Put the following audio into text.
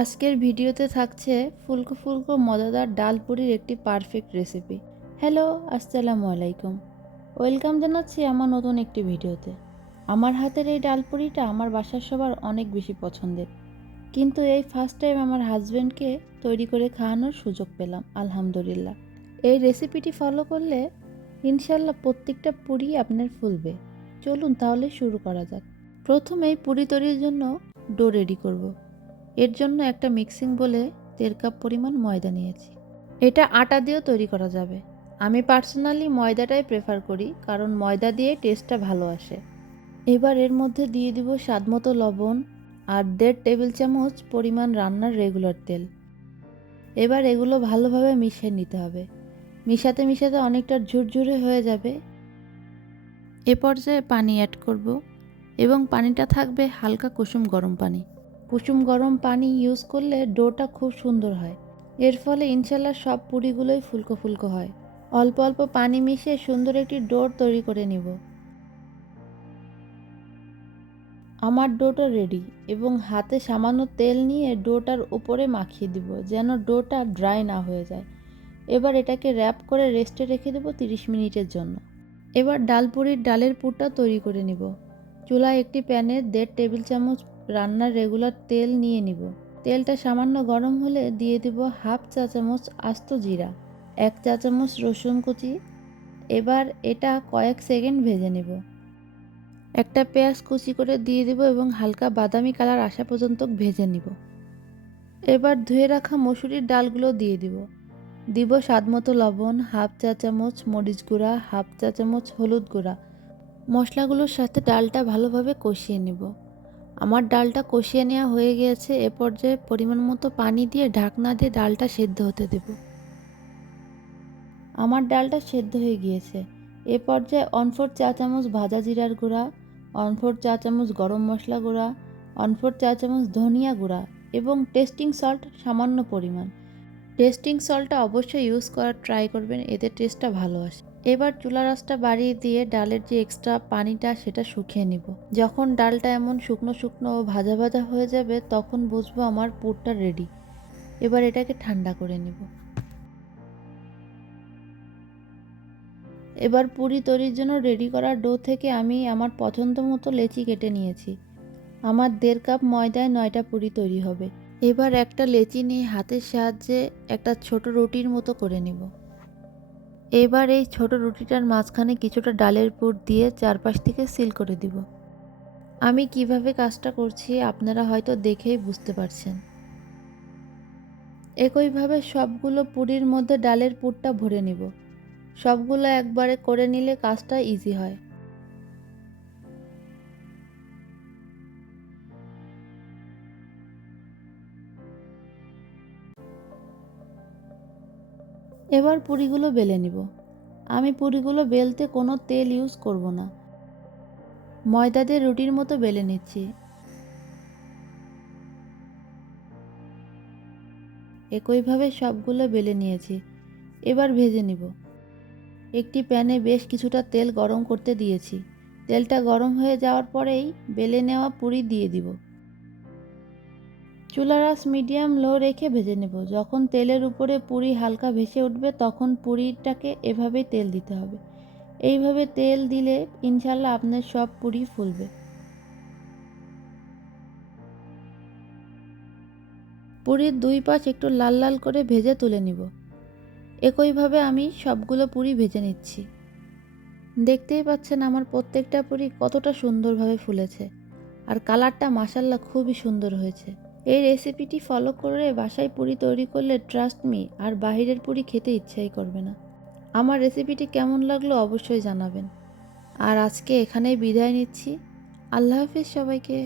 আজকের ভিডিওতে থাকছে ফুলকো ফুলকো মজাদার ডাল পুরির একটি পারফেক্ট রেসিপি। হ্যালো, আসসালামু আলাইকুম। ওয়েলকাম জানাচ্ছি আমার নতুন একটি ভিডিওতে। আমার হাতের এই ডাল পুরিটা আমার বাসার সবার অনেক বেশি পছন্দের, কিন্তু এই ফার্স্ট টাইম আমার হাজব্যান্ডকে তৈরি করে খাওয়ানোর সুযোগ পেলাম, আলহামদুলিল্লাহ। এই রেসিপিটি ফলো করলে ইনশাল্লাহ প্রত্যেকটা পুরি আপনার ফুলবে। চলুন তাহলে শুরু করা যাক। প্রথমেই পুরি তৈরির জন্য ডো রেডি করব। এর জন্য একটা মিক্সিং বলে 1.5 কাপ পরিমাণ ময়দা নিয়েছি। এটা আটা দিয়েও তৈরি করা যাবে। আমি পার্সোনালি ময়দাটাই প্রেফার করি, কারণ ময়দা দিয়ে টেস্টটা ভালো আসে। এবার এর মধ্যে দিয়ে দিব স্বাদমতো লবণ আর 1.5 টেবিল চামচ পরিমাণ রান্নার রেগুলার তেল। এবার এগুলো ভালোভাবে মিশিয়ে নিতে হবে। মিশাতে মিশাতে অনেকটা ঝুরঝুরে হয়ে যাবে। এ পর্যায়ে পানি অ্যাড করব এবং পানিটা থাকবে হালকা কুসুম গরম পানি। কুসুম গরম পানি ইউজ করলে ডোটা খুব সুন্দর হয়। এর ফলে ইনশাল্লাহ সব পুরিগুলোই ফুলকো ফুলকো হয়। অল্প অল্প পানি মিশিয়ে সুন্দর একটি ডো তৈরি করে নিব। আমার ডোটা রেডি এবং হাতে সামান্য তেল নিয়ে ডোটার উপরে মাখিয়ে দিব, যেন ডোটা ড্রাই না হয়ে যায়। এবার এটাকে র্যাপ করে রেস্টে রেখে দেব 30 মিনিটের জন্য। এবার ডালপুরির ডালের পুরটা তৈরি করে নিব। চুলায় একটি প্যানে 1.5 টেবিল চামচ রান্নার রেগুলার তেল নিয়ে নিব। তেলটা সামান্য গরম হলে দিয়ে দিব হাফ চা চামচ আস্ত জিরা, 1 চা চামচ রসুন কুচি। এবার এটা কয়েক সেকেন্ড ভেজে নেব। একটা পেঁয়াজ কুচি করে দিয়ে দিব এবং হালকা বাদামি কালার আসা পর্যন্ত ভেজে নিব। এবার ধুয়ে রাখা মসুরির ডালগুলো দিয়ে দিব স্বাদমতো লবণ, হাফ চা চামচ মরিচ গুঁড়া, হাফ চা চামচ হলুদ গুঁড়া। মশলাগুলোর সাথে ডালটা ভালোভাবে কষিয়ে নেব। আমার ডালটা কষিয়ে নেওয়া হয়ে গিয়েছে। এ পর্যায়ে পরিমাণ মতো পানি দিয়ে ঢাকনা দিয়ে ডালটা সেদ্ধ হতে দেব। আমার ডালটা সেদ্ধ হয়ে গিয়েছে। এ পর্যায়ে 1/4 চা চামচ ভাজা জিরার গুঁড়া, 1/4 চা চামচ গরম মশলা গুঁড়া, 1/4 চা চামচ ধনিয়া গুঁড়া এবং টেস্টিং সল্ট সামান্য পরিমাণ। টেস্টিং সল্টটা অবশ্যই ইউজ করার ট্রাই করবেন, এতে টেস্টটা ভালো আসে। এবার চুলার আঁচটা বাড়িয়ে দিয়ে ডালের যে এক্সট্রা পানিটা সেটা শুকিয়ে নিব। যখন ডালটা এমন শুকনো শুকনো ও ভাজা ভাজা হয়ে যাবে তখন বুঝবো আমার পুরটা রেডি। এবার এটাকে ঠান্ডা করে নিব। এবার পুরি তৈরির জন্য রেডি করা ডো থেকে আমি আমার পছন্দ মতো লেচি কেটে নিয়েছি। আমার 1.5 কাপ ময়দায় 9টা পুরি তৈরি হবে। এবার একটা লেচি নিয়ে হাতের সাহায্যে একটা ছোট রুটির মতো করে নিব। এবার এই ছোট রুটিটার মাঝখানে কিছুটা ডালের পুর দিয়ে চারপাশ থেকে সিল করে দিব। আমি কিভাবে কাজটা করছি আপনারা হয়তো দেখেই বুঝতে পারছেন। একইভাবে সবগুলো পুরির মধ্যে ডালের পুরটা ভরে নিব। সবগুলো একবারে করে নিলে কাজটা ইজি হয়। এবার পুরিগুলো বেলে নিব। আমি পুরিগুলো বেলতে কোনো তেল ইউজ করব না, ময়দা দিয়ে রুটির মতো বেলে নিচ্ছি। একইভাবে সবগুলো বেলে নিয়েছি। এবার ভেজে নিব। একটি প্যানে বেশ কিছুটা তেল গরম করতে দিয়েছি। তেলটা গরম হয়ে যাওয়ার পরেই বেলে নেওয়া পুরি দিয়ে দিব। চুলার আঁচ মিডিয়াম লো রেখে ভেজে নেব। যখন তেলের উপরে পুরি হালকা ভেসে উঠবে তখন পুরিটাকে এভাবেই তেল দিতে হবে। এইভাবে তেল দিলে ইনশাল্লাহ আপনার সব পুরি ফুলবে। পুরির দুই পাশ একটু লাল লাল করে ভেজে তুলে নিব। একইভাবে আমি সবগুলো পুরি ভেজে নিচ্ছি। দেখতেই পাচ্ছেন আমার প্রত্যেকটা পুরি কতটা সুন্দরভাবে ফুলেছে, আর কালারটা মাশাল্লাহ খুবই সুন্দর হয়েছে। এই রেসিপিটি ফলো করে বাসায় পুরি তৈরি করলে ট্রাস্ট মি আর বাহিরের পুরি খেতে ইচ্ছাই করবে না। আমার রেসিপিটি কেমন লাগলো অবশ্যই জানাবেন। আর আজকে এখানেই বিদায় নিচ্ছি। আল্লাহ হাফিজ সবাইকে।